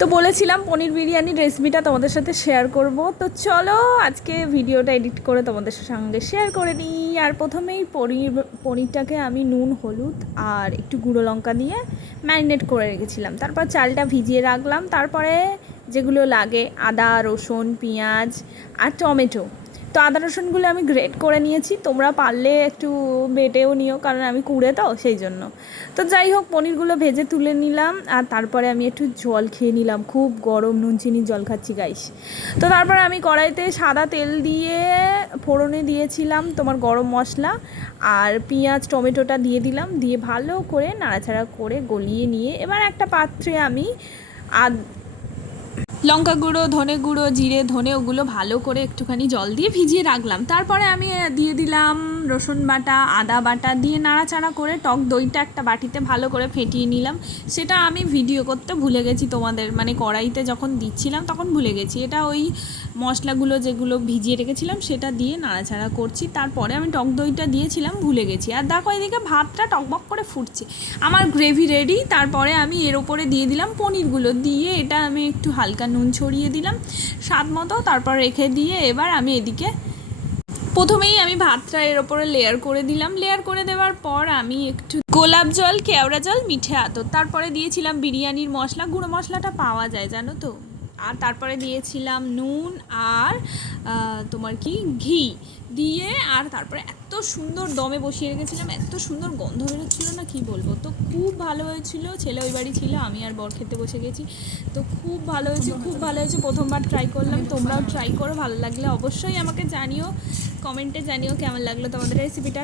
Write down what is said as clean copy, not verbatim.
তো বলেছিলাম পনির বিরিয়ানির রেসিপিটা তোমাদের সাথে শেয়ার করব, তো চলো আজকে ভিডিওটা এডিট করে তোমাদের সঙ্গে শেয়ার করে নিই। আর প্রথমেই পনিরটাকে আমি নুন, হলুদ আর একটু গুঁড়ো লঙ্কা দিয়ে ম্যারিনেট করে রেখেছিলাম। তারপর চালটা ভিজিয়ে রাখলাম। তারপরে যেগুলো লাগে আদা, রসুন, পেঁয়াজ আর টমেটো, তো আদা রসুনগুলো আমি গ্রেট করে নিয়েছি। তোমরা পারলে একটু বেটেও নিও, কারণ আমি কুড়ে তো সেই জন্য। তো যাই হোক, পনিরগুলো ভেজে তুলে নিলাম। আর তারপরে আমি একটু জল খেয়ে নিলাম, খুব গরম নুন চিনির জল খাচ্ছি গাইস। তো তারপরে আমি কড়াইতে সাদা তেল দিয়ে ফোড়নে দিয়েছিলাম তোমার গরম মশলা আর পেঁয়াজ, টমেটোটা দিয়ে দিলাম। দিয়ে ভালো করে নাড়াচাড়া করে গলিয়ে নিয়ে এবার একটা পাত্রে আমি লঙ্কা গুঁড়ো, ধনে গুঁড়ো, জিরে, ধনে ওগুলো ভালো করে একটুখানি জল দিয়ে ভিজিয়ে রাখলাম। তারপরে আমি দিয়ে দিলাম রসুন বাটা, আদা বাটা দিয়ে নাড়াচাড়া করে টক দইটা একটা বাটিতে ভালো করে ফেটিয়ে নিলাম। সেটা আমি ভিডিও করতে ভুলে গেছি তোমাদের, মানে কড়াইতে যখন দিচ্ছিলাম তখন ভুলে গেছি। এটা ওই মশলাগুলো যেগুলো ভিজিয়ে রেখেছিলাম সেটা দিয়ে নাড়াচাড়া করছি। তারপরে আমি টক দইটা দিয়েছিলাম, ভুলে গেছি। আর দেখো এদিকে ভাতটা টকবক করে ফুটছে, আমার গ্রেভি রেডি। তারপরে আমি এর ওপরে দিয়ে দিলাম পনিরগুলো, দিয়ে এটা আমি একটু হালকা নুন ছড়িয়ে দিলাম স্বাদ মতো। তারপর রেখে দিয়ে এবার আমি এদিকে প্রথমেই আমি ভাতটা এর ওপরে লেয়ার করে দিলাম। লেয়ার করে দেওয়ার পর আমি একটু গোলাপ জল, কেওড়া জল, মিঠে আতর, তারপরে দিয়েছিলাম বিরিয়ানির মশলা, গুঁড়ো মশলাটা পাওয়া যায় জানো তো। আর তারপরে দিয়েছিলাম নুন আর তোমার কি ঘি দিয়ে। আর তারপরে এত সুন্দর দমে বসিয়ে রেখেছিলাম, এত সুন্দর গন্ধ বেরোচ্ছিলো না কি বলবো। তো খুব ভালো হয়েছিল। ছেলে ওই বাড়ি ছিল, আমি আর বর খেতে বসে গেছি। তো খুব ভালো হয়েছে, খুব ভালো হয়েছে। প্রথমবার ট্রাই করলাম, তোমরাও ট্রাই করো। ভালো লাগলে অবশ্যই আমাকে জানিও, কমেন্টে জানিও কেমন লাগলো তোমাদের রেসিপিটা।